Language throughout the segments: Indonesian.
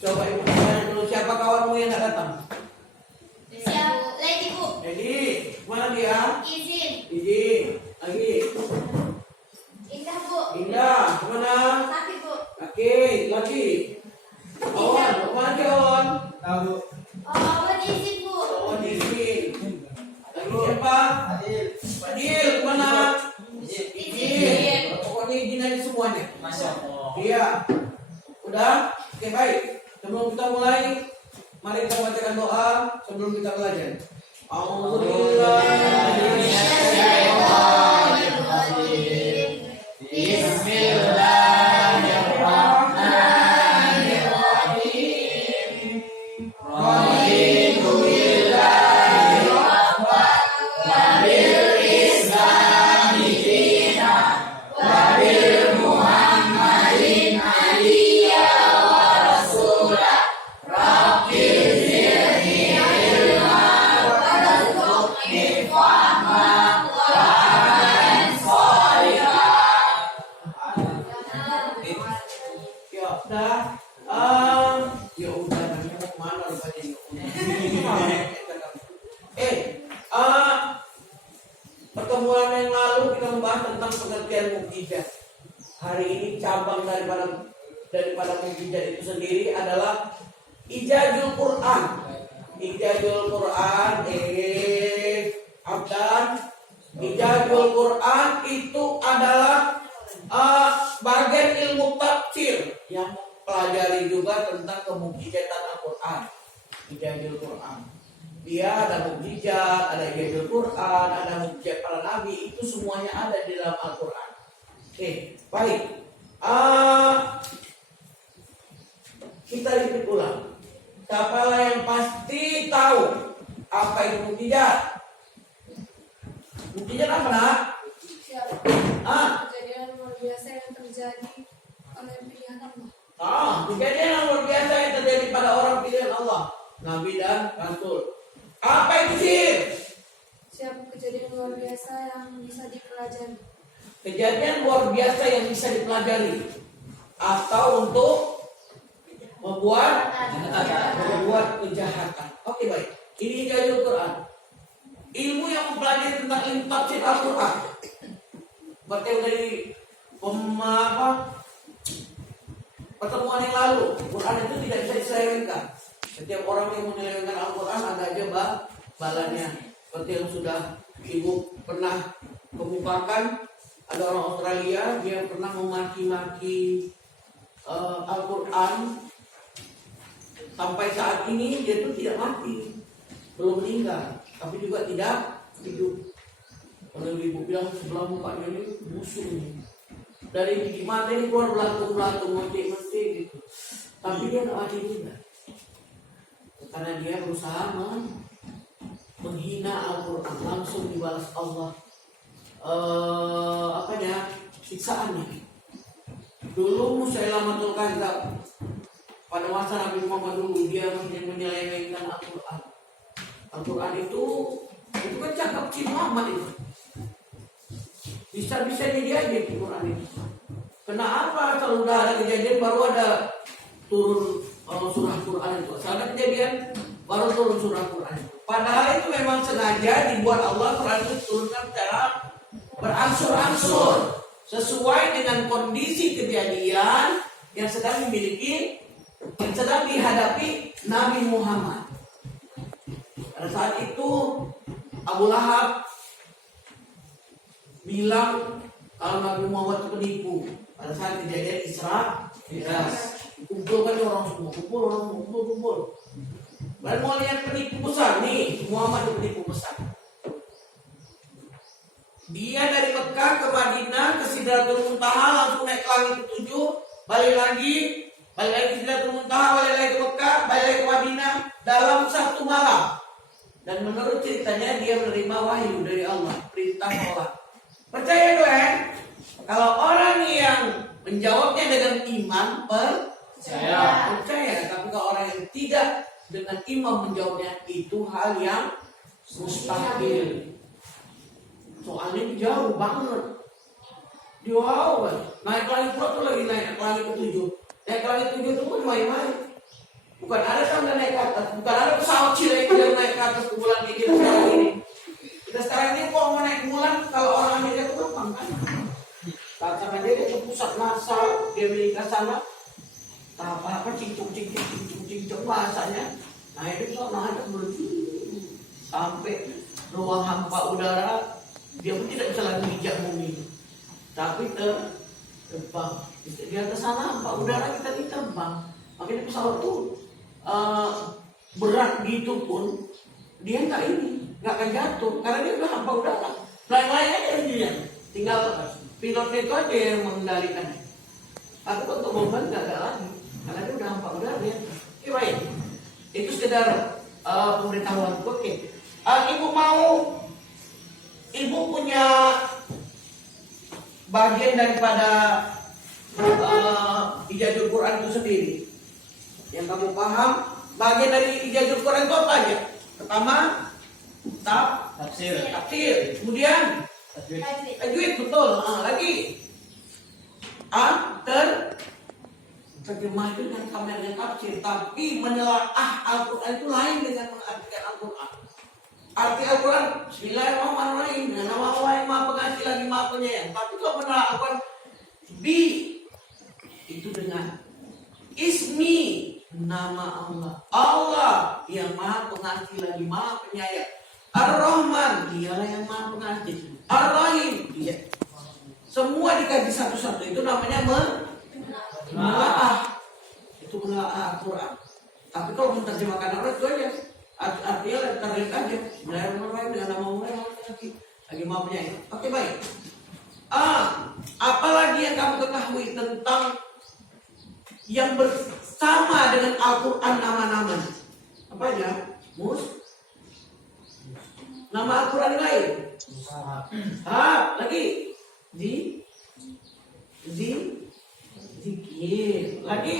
Coba ibu tanya dulu, siapa kawanmu yang nggak datang? Lady Bu. Jadi, mana dia? Izin. Lagi. Indah Bu. Indah, kemana? Sakit Bu. Lagi. Awan, kemana dia Awan? Tahu. Oh, izin Bu. Awan izin. Lagi siapa? Fadil, kemana? Izin. Pokoknya izin aja semuanya. Masya Allah. Iya. Udah? Oke, baik. Sebelum kita mulai, mari kita bacakan doa sebelum kita belajar. Pertemuan yang lalu kita membahas tentang pengertian mukjizat. Hari ini cabang daripada mukjizat itu sendiri adalah ijazul Quran. Ijazul Quran, Ijazul Quran itu adalah bagian ilmu tafsir yang mempelajari juga tentang kemukjizatan Al-Quran. Ijazul Quran. Dia ada mukjizat, ada ijazul Quran, ada mukjizat para nabi, itu semuanya ada di dalam Al-Quran. Oke, baik. Kita repeat ulang. Siapa yang pasti tahu apa itu mukjizat? Mukjizat apa nak? Kejadian luar biasa yang terjadi oleh pilihan Allah. Kejadian yang luar biasa yang terjadi pada orang pilihan Allah, Nabi dan Rasul. Apa itu sihir? Siapa kejadian luar biasa yang bisa dipelajari? Kejadian luar biasa yang bisa dipelajari atau untuk membuat kejahatan. Oke, baik. Ini ijazul Quran. Ilmu yang mempelajari tentang ilmu tafsir Al-Quran. Berarti dari pertemuan yang lalu, Quran itu tidak bisa diselewengkan. Setiap orang yang menyelewengkan Al-Quran ada aja balanya. Seperti yang sudah ibu pernah kemukakan, ada orang Australia dia pernah memaki-maki Al-Quran. Sampai saat ini dia itu tidak mati, belum meninggal, tapi juga tidak hidup. Kalau ibu bilang sebelah mukanya ini musuh ini. Dari gigi mata ini keluar belatung-belatung, mati-mati gitu. Tapi dia tidak mati juga. Karena dia berusaha menghina Al-Quran, langsung dibalas Allah siksaannya. Dulu Musailamatul Kadzdzab pada masa Nabi Muhammad dulu, dia menyelewengkan Al-Quran. Al-Quran itu kan cakap si Muhammad itu. Bisa-bisanya dia aja di Quran itu. Kenapa kalau udah ada kejadian baru ada turun surah Quran itu? Ada kejadian baru turun surah Quran itu. Padahal itu memang sengaja dibuat Allah Quran itu turunkan secara berangsur-angsur sesuai dengan kondisi kejadian yang sedang dihadapi Nabi Muhammad. Pada saat itu Abu Lahab bilang kalau Nabi Muhammad itu penipu. Pada saat kejadian Isra, kumpulkan orang semua, kumpul. Dan mau lihat penipu besar nih, Muhammad itu penipu besar. Dia dari Mekah ke Madinah ke Sidratul Muntaha, langsung naik ke langit ke-7, balik lagi ke Sidratul Muntaha, balik lagi ke Mekah, balik lagi ke Madinah dalam satu malam. Dan menurut ceritanya dia menerima wahyu dari Allah, perintah Allah. Percaya doang? Kalau orang yang menjawabnya dengan iman, percaya. Tapi kalau orang yang tidak dengan iman menjawabnya, itu hal yang mustahil. Soalnya jauh banget. Jauh banget. Naik langit tuh lagi naik langit ke-7. Naik langit 7 itu pun main-main. Bukan ada tangga naik ke atas, bukan ada pesawat cilik yang naik ke atas ke bulan kayak kita sekarang ini. Kita sekarang ini kok mau naik ke bulan, kalau orang Amerika itu gampang kan? Katakan aja dia ke pusat NASA di Amerika sana, apa cincung bahasanya. Nah itu bisa naik ke sampai ruang hampa udara, dia pun tidak bisa lagi pijak bumi, tapi terbang. Di atas sana hampa udara kita diterbang. Makanya pesawat tuh berat gitu pun dia nggak akan jatuh karena dia udah hampa udara. Lain-lain aja dia, tinggal pilotnya itu aja yang mengendalikannya. Tapi untuk beban nggak ada lagi karena dia udah hampa udara ya. Oke baik, itu sekedar pemberitahuan. Oke, ibu punya bagian daripada ijazah Quran itu sendiri. Yang kamu paham, bagian dari ijazah Quran itu apa aja? Pertama, tafsir. Kemudian tajwid, betul. Lagi terjemah itu dengan kameranya tafsir, tapi menelaah Al-Quran itu lain dengan mengartikan Al-Quran. Arti Al-Quran, Bismillahirrahmanirrahim, nama Allah yang Maha Pengasih lagi Maha Penyayang. Tapi kalau menelaah Al-Quran, itu dengan ismi, nama Allah yang Maha Pengasih lagi Maha Penyayang. Ar-Rahman, dialah yang Maha Pengasih. Ar-Rahim, dia. Semua dikaji satu-satu, itu namanya menelaah. Itu menelaah Al-Quran. Tapi kalau menerjemahkan Al-Quran itu aja, artinya terlihat aja. Bismillahirrahmanirrahim, dengan nama Allah yang lagi Maha Penyayang. Oke baik. Apalagi yang kamu ketahui tentang yang bersama dengan Al-Quran nama-namanya? Apa aja? Nama Al-Quran yang lain? Lagi? Zikir. Lagi?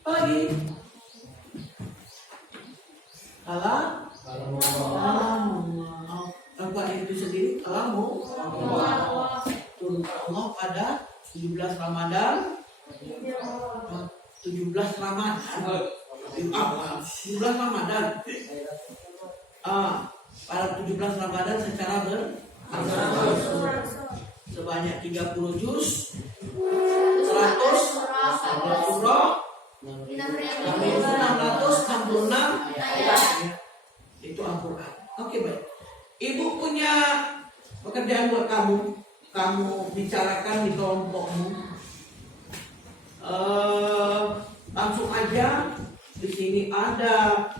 Apa lagi? Al-Quran itu sendiri kalamu turunkan Allah pada 17 Ramadan. 17 Ramadan. Pada 17 Ramadan secara sebanyak 30 juz, 100 surah, 666 ayat. Itu Al-Quran. Oke baik. Ibu punya pekerjaan buat kamu bicarakan di kelompokmu. Langsung aja di sini ada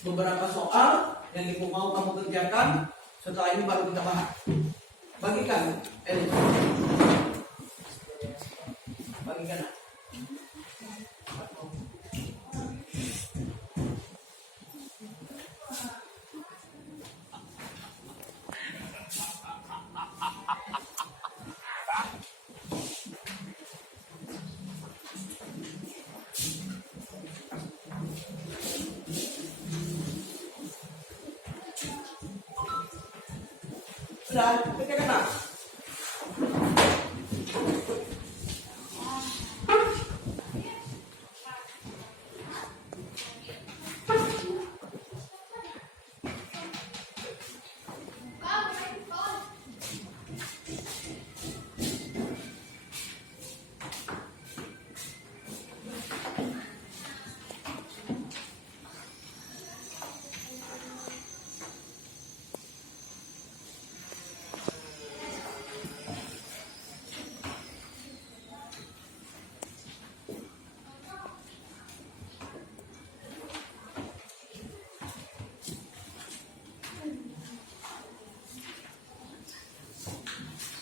beberapa soal yang ibu mau kamu kerjakan. Setelah ini baru kita bahas. Bagikan, bagikan. Sudah, kita kena.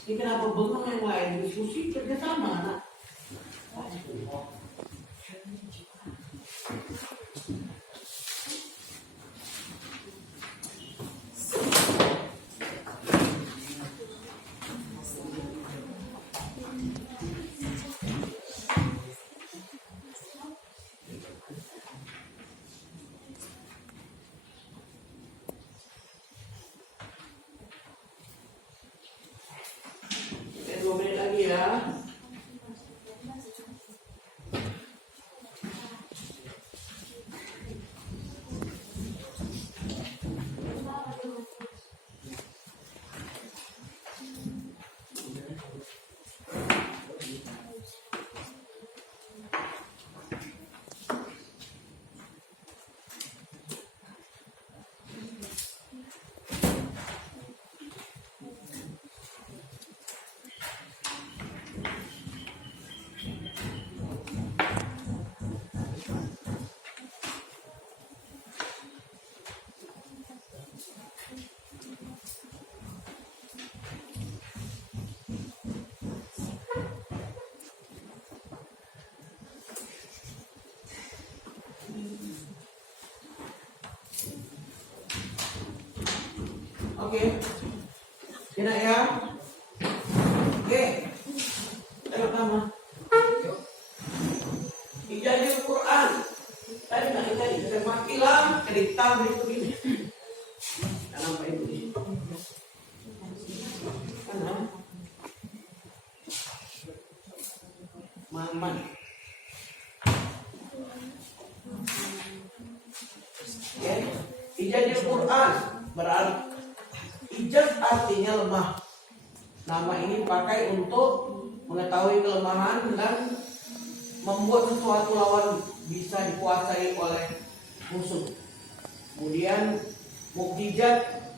Ini kenapa bengong yang lain diskusi kerjasama anak? Oke. Tidak ya? Oke. Yang pertama. Ijazah Quran. Tadi saya makilah editan itu ini. Kenapa itu? Karena Maman. Oke. Ijazah Quran berarti ijaz artinya lemah. Nama ini dipakai untuk mengetahui kelemahan dan membuat sesuatu lawan bisa dikuasai oleh musuh. Kemudian mukjizat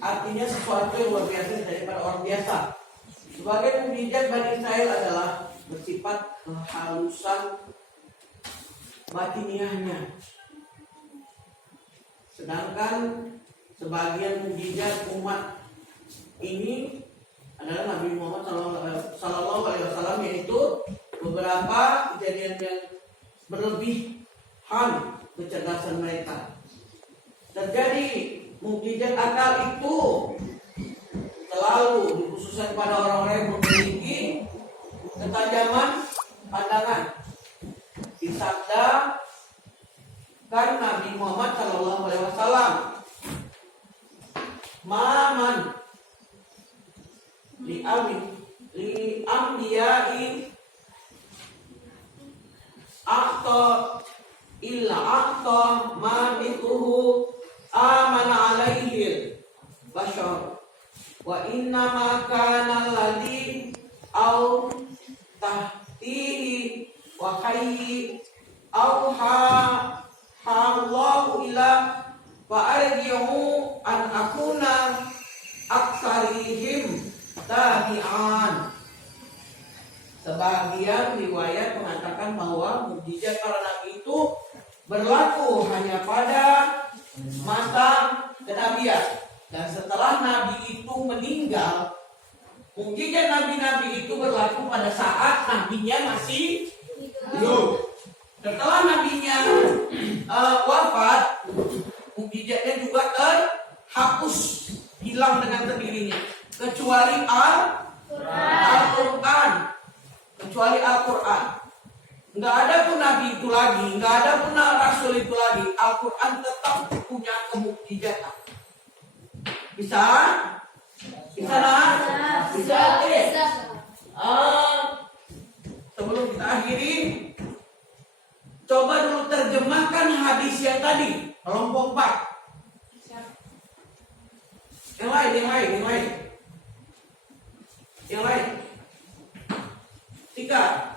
artinya sesuatu yang luar biasa daripada orang biasa. Sebagai mukjizat Bani Israel adalah bersifat kehalusan batiniahnya. Sedangkan sebagian mukjizat umat ini adalah Nabi Muhammad Sallallahu Alaihi Wasallam, yaitu beberapa kejadian yang berlebihan kecerdasan mereka. Terjadi mukjizat akal itu selalu dikhususkan pada orang-orang yang memiliki ketajaman pandangan. Disabda kan Nabi Muhammad Sallallahu Alaihi Wasallam, "Maman li ambiyai aqta illa aqta ma mituhu amana alaihi bashar wa inna ma kana alladhi au tahtihi wa hayyi au Allahu ila fa arji'u an akuna aksarihim tabi'an." Sebagian riwayat mengatakan bahwa mukjizat para nabi itu berlaku hanya pada masa kenabian, dan setelah nabi itu meninggal, mukjizat nabi-nabi itu berlaku pada saat nabinya masih hidup. Setelah nabinya wafat, mukjizatnya juga terhapus, hilang dengan sendirinya, kecuali Al-Quran. Kecuali Al-Quran, nggak ada pun nabi itu lagi, nggak ada pun rasul itu lagi. Al-Quran tetap punya kemukjizatan. Bisa? Bisa lah? Bisa. Oke. Sebelum kita akhiri, coba dulu terjemahkan hadis yang tadi, kelompok 4. Yang lain. Tiga.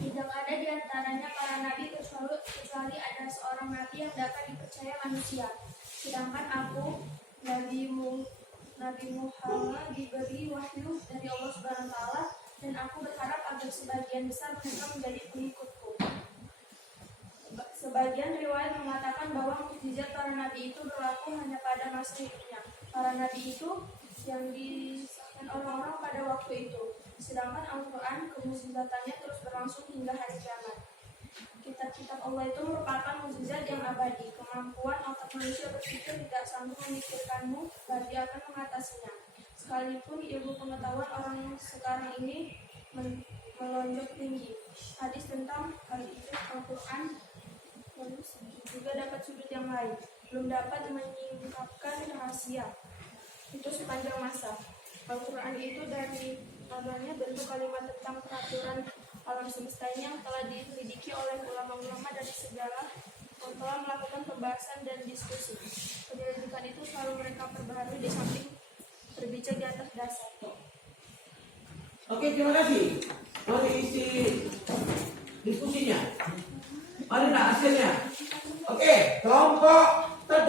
Tidak ada di antaranya para nabi kecuali ada seorang nabi yang dapat dipercaya manusia. Sedangkan aku, Nabi Muhammad, diberi wahyu dari Allah Subhanahu wa taala, dan aku berharap agar sebagian besar mereka menjadi pengikutku. Sebagian riwayat mengatakan bahwa mukjizat para nabi itu berlaku hanya pada masa hidupnya. Para nabi itu yang disahkan orang-orang pada waktu itu. Sedangkan Al-Quran, kemukjizatannya terus berlangsung hingga hari kiamat. Kitab-kitab Allah itu merupakan mukjizat yang abadi. Kemampuan otak manusia berpikir tidak sanggup memikirkanmu, berarti akan mengatasinya. Sekalipun ilmu pengetahuan orang yang sekarang ini melonjak tinggi. Hadis tentang hal itu Al-Quran juga dapat sudut yang lain, belum dapat menyingkapkan rahasia itu sepanjang masa. Al-Quran itu dari awalnya bentuk kalimat tentang peraturan alam semesta yang telah diselidiki oleh ulama-ulama dari sejarah yang telah melakukan pembahasan dan diskusi. Penyelidikan itu selalu mereka perbaharui di samping berbicara di atas dasar. Oke, terima kasih. Mari isi diskusinya. Mari hasilnya. Oke, kelompok 1.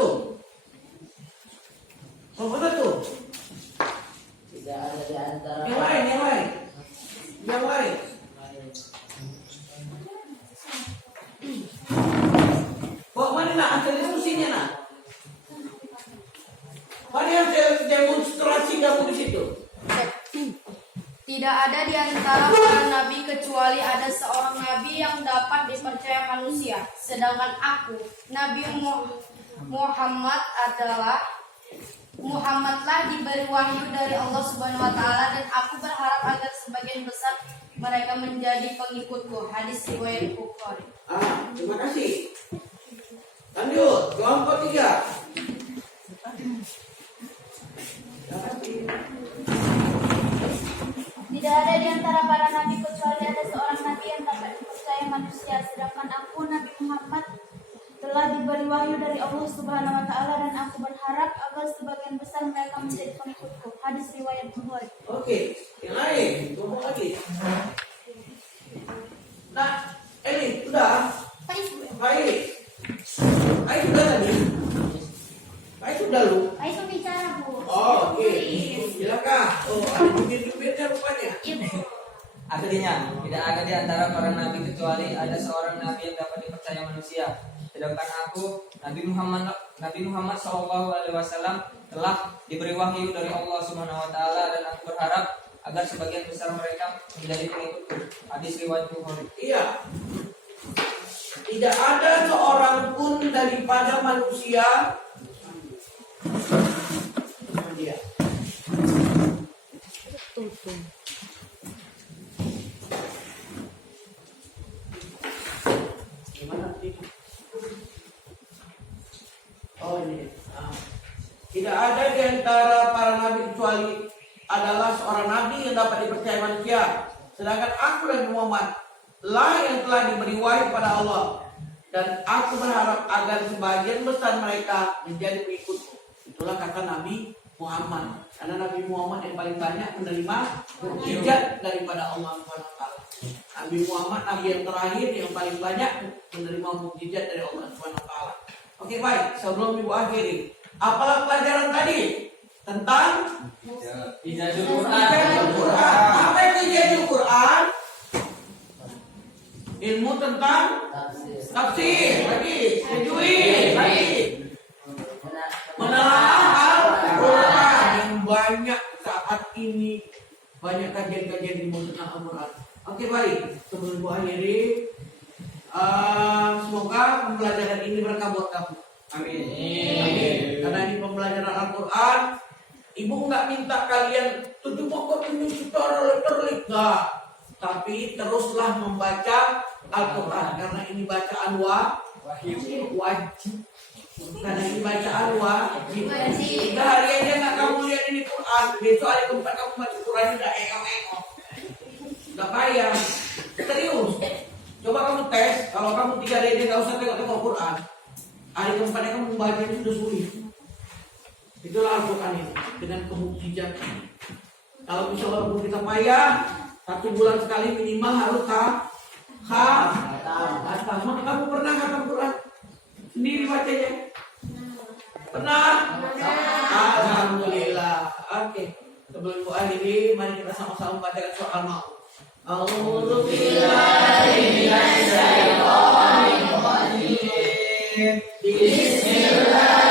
Kelompok 1. Tidak ada di antara Yang lain. Kok mana nak hasil diskusinya nak? Mana hasil demonstrasi kamu di situ? Tidak ada di antara para nabi kecuali ada seorang nabi yang dapat dipercaya manusia. Sedangkan aku, Nabi Muhammadlah diberi wahyu dari Allah Subhanahu wa taala dan aku berharap agar sebagian besar mereka menjadi pengikutku. Hadis riwayat Bukhari. Terima kasih. Lanjut, kelompok 3. Tidak ada di antara para nabi kecuali ada seorang nabi yang dapat dipercaya manusia. Sedangkan aku, Nabi Muhammad, telah diberi wahyu dari Allah Subhanahu wa taala dan aku berharap agar sebagian besar mereka menjadi pengikutku. Hadis riwayat Bukhari. Oke, yang lain, ngomong lagi. Nah, ini sudah. Baik. Baik sudah tadi. Baik sudah lu. Aisyah bicara, Bu. Oh, oke. Silakan. Oh, ada jubir-jubirnya rupanya. Artinya, tidak ada di antara para nabi kecuali ada seorang nabi yang dapat dipercaya manusia. Sedangkan aku, Nabi Muhammad SAW telah diberi wahyu dari Allah Subhanahu Wa Taala dan aku berharap agar sebagian besar mereka menjadi pengikutku. Hadis riwayat Bukhari. Iya. Tidak ada seorang pun daripada manusia. Iya. Gimana sih? Oh ini. Tidak ada di antara para nabi kecuali adalah seorang nabi yang dapat dipercaya manusia. Sedangkan aku dan Muhammad lah yang telah diberi wahyu pada Allah dan aku berharap agar sebagian besar mereka menjadi pengikutku. Itulah kata Nabi Muhammad. Karena Nabi Muhammad yang paling banyak menerima mukjizat daripada Allah SWT. Nabi Muhammad Nabi yang terakhir yang paling banyak menerima mukjizat dari Allah SWT. Oke baik, sebelum ibu akhiri, apalah pelajaran tadi tentang Ijazul Quran? Apa itu ijazul Quran? Ilmu tentang tafsir, lagi tajwid, lagi menelaah Al-Quran yang banyak saat ini, banyak kajian-kajian ilmu tentang Al-Quran. Oke baik, sebelum ibu akhiri, semoga pembelajaran ini berkah buat kamu. Amin. Amin. Karena ini pembelajaran Al-Quran, ibu nggak minta kalian tujuh pokok ini secara literal, nggak. Tapi teruslah membaca Al-Quran karena ini bacaan wajib. Karena ini bacaan wajib. Jika hari aja nggak kamu lihat ini Quran, besok hari keempat kamu baca Quran udah engok-engok. Nggak payah. Serius. Coba kamu tes, kalau kamu 3 hari aja nggak usah tengok-tengok Quran. Hari keempatnya kamu membaca itu sudah sulit. Itulah Al-Quran ini dengan kemukjizatan. Kalau bisa walaupun kita payah, 1 bulan sekali minimal harus khatam. Maka kamu pernah khatam Quran sendiri bacanya? Pernah? Alhamdulillah. Oke. Sebelum ibu akhiri, mari kita sama-sama bacakan surah Al-Maun. A'udzu billahi minasy syaithanir rajim. Bismillah.